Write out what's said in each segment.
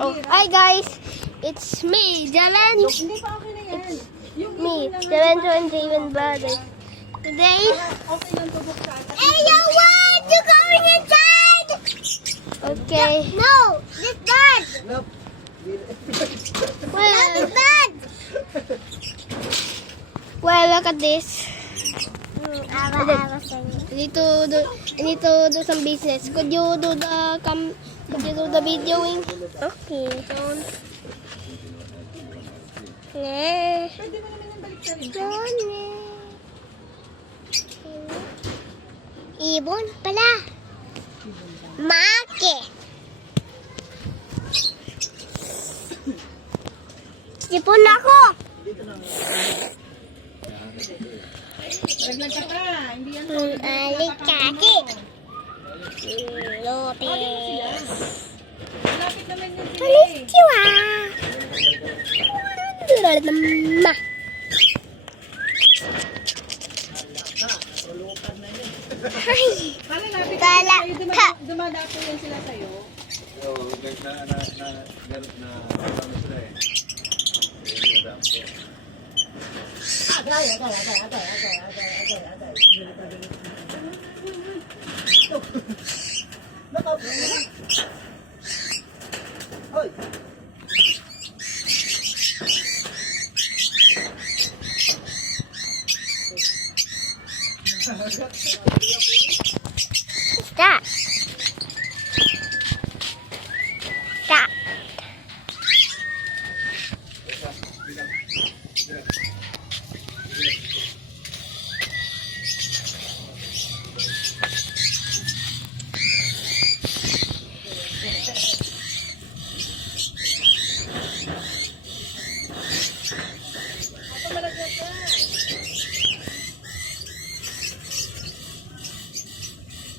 Oh, hi guys! It's me, Jalenz. Hindi pa okay na yan. Yung Me, Jalenz and Javen Brothers. Today, okay lang to buksan. hey, you want to go inside? Okay. No, this bad. Nope. Well, well, look at this. I need to do some business. Could you do the videoing? Okay. Yeah. Pwede mo naman yung balik sa rin. Ibon pala. Maki. Sipon ako. Naglag ka pa. Hindi yan. Alikaki. Lopez. Malapit naman yung sila eh. Konnichiwa. Ma. Hi. Kala lapit Kala. dumadapo yan sila sa'yo. Oo, na sila eh. Stop. Stop.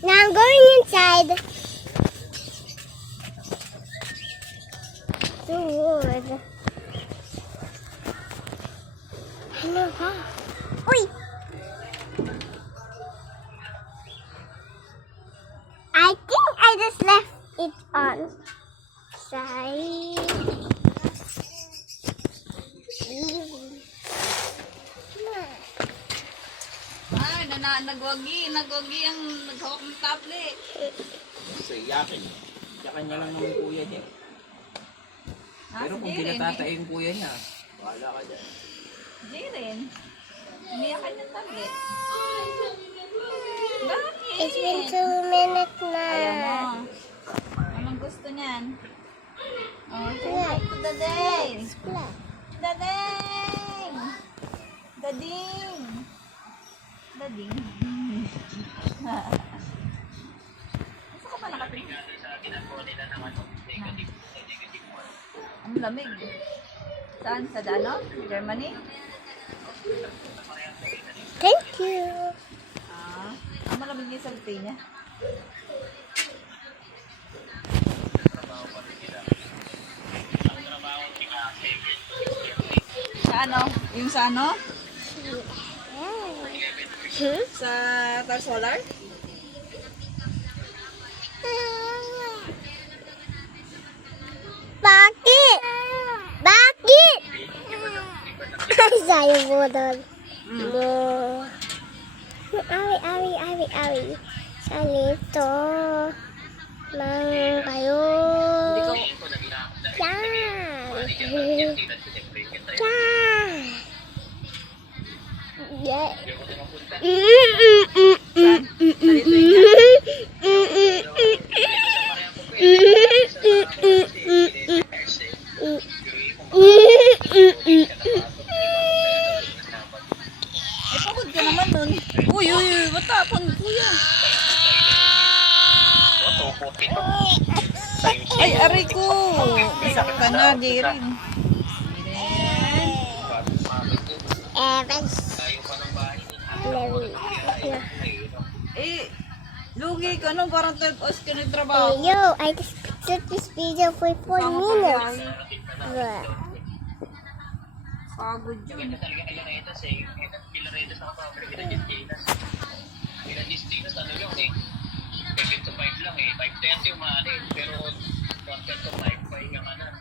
Now I'm going inside. Good. Hello, huh? Oi! I think I just left it on. Side. Ay, nagwagi ang naghawak ng tablet. Sa yakin. Yakan niya lang ng kuya niya. Pero kung pinatatae yung kuya niya, wala ka dyan. Jiren. Umiyakan yung tablet. Bakit? It's been 2 minutes na. Ayaw mo. Anong gusto niyan? Oh, say hi to Dadeng. Splash. Dadeng! Dading! Dading? Gusto ka pa nakatingin? Ang lamig. Saan? Sa Dano? Germany? Thank you. Ang malamig yung salty niya. Sa ano? Yung sa ano? Sa Tar Solar? Bakit? Bakit? Sayo mo doon. Mo. Awi. Salito. Mang kayo. Yan. Yan. Eh, pagod ka naman nun. Uy, matapon, kuya. Ay, aray ko. Isak ka na, di rin. Evans. Eh, lugi ka no, parang 12 hours ka nagtrabaho. Hey, yo, I just took this video for 4 minutes. What? Pagod yun. Ano yun eh, 5 to 5 lang eh, 5:30 umalis, pero 1:30 to 5, pahinga ka na.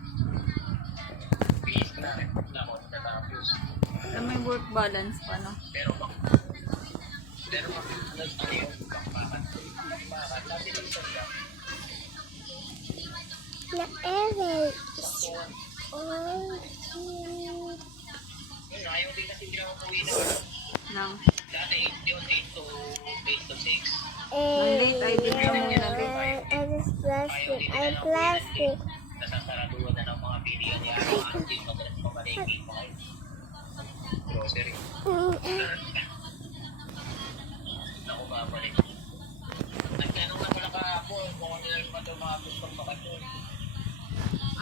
Balance pa, no? Na Evan. Nang. And late, ay di ka mo ilagay. and it's plastic. I'm plastic.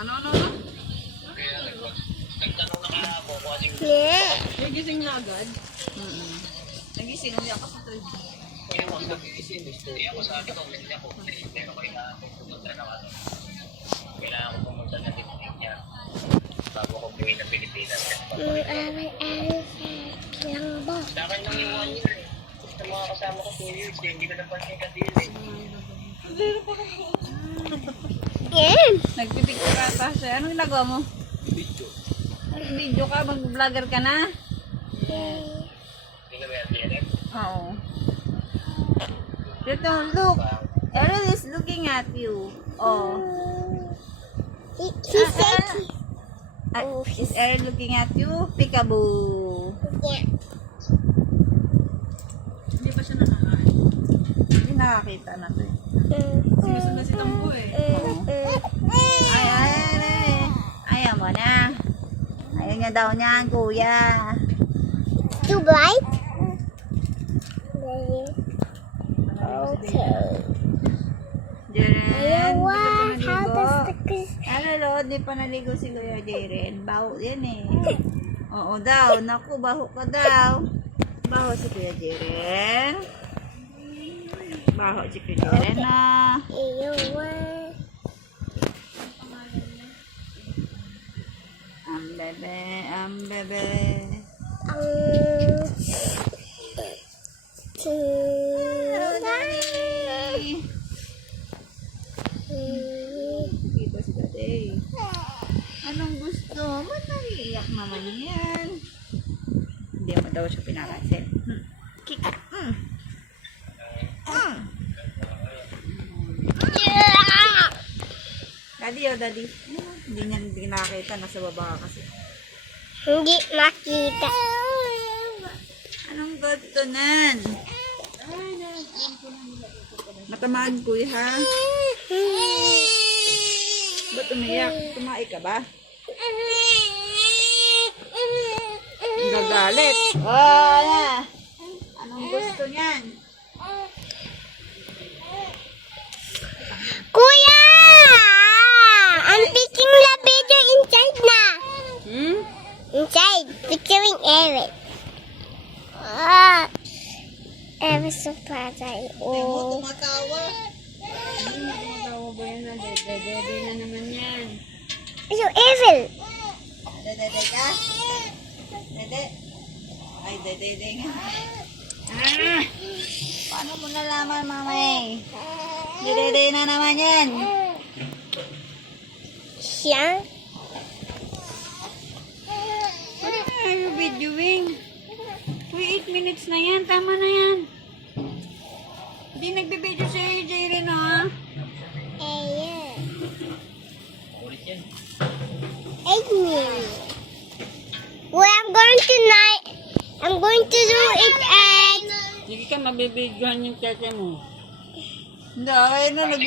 Ano? Yeah. Nagising na agad? Nagising ulit ako sa 3. Lang ba? Yan. Nagpipicture ka pa siya. Anong ginagawa mo? Video. Video ka? Mag-vlogger ka na? Oo. Dito, look. Errol is looking at you. Oh. He said, Is Errol looking at you? Peekaboo. yeah. Hindi pa siya nakakain. Hindi nakakita na to eh. Sinusunod na si Tambo eh. Ayaw mo na. Ayaw niya daw niyan, kuya. Too bright? Okay. Jeren, Wow, di how pa does naligo. the kiss? Ano Lord, di pa naligo si Kuya Jeren. Baho yan eh. Oo daw, naku, baho ka daw. Baho si Kuya Jeren. Baho si Kuya Jeren na. Ang bebe. Hello, Daddy. Dito si Daddy. Anong gusto? Ba't naiiyak naman yan? Hindi mo daw siya pinakasin. Kika. Daddy, oh, Daddy. Hindi niya nakakita. Nasa baba ka kasi. Hindi makita. Anong gusto nan? Matamaan, kuya, ha? Ba't umiyak? Tumae ka ba? Gagalit. Wala. Anong gusto niyan? Kuya! I'm taking the video inside na. Inside. Picturing Eric. Eric so proud. Oh. Tumatawa. Tumatawa ba yan? Dede na naman yan. So evil. Dede ka? Dede? Ay, dede nga. Paano mo nalaman, mamay? Dede na naman yan. Siya? Ano are you videoing? Uy, 8 minutes na yan. Tama na yan. Hindi nagbe-video si Jaren, ha? Yeah. Ulit yan. 8 minutes. Well, I'm going to do it at Sige ka, mabibidyohan yung tete mo. Hindi, ay na, nag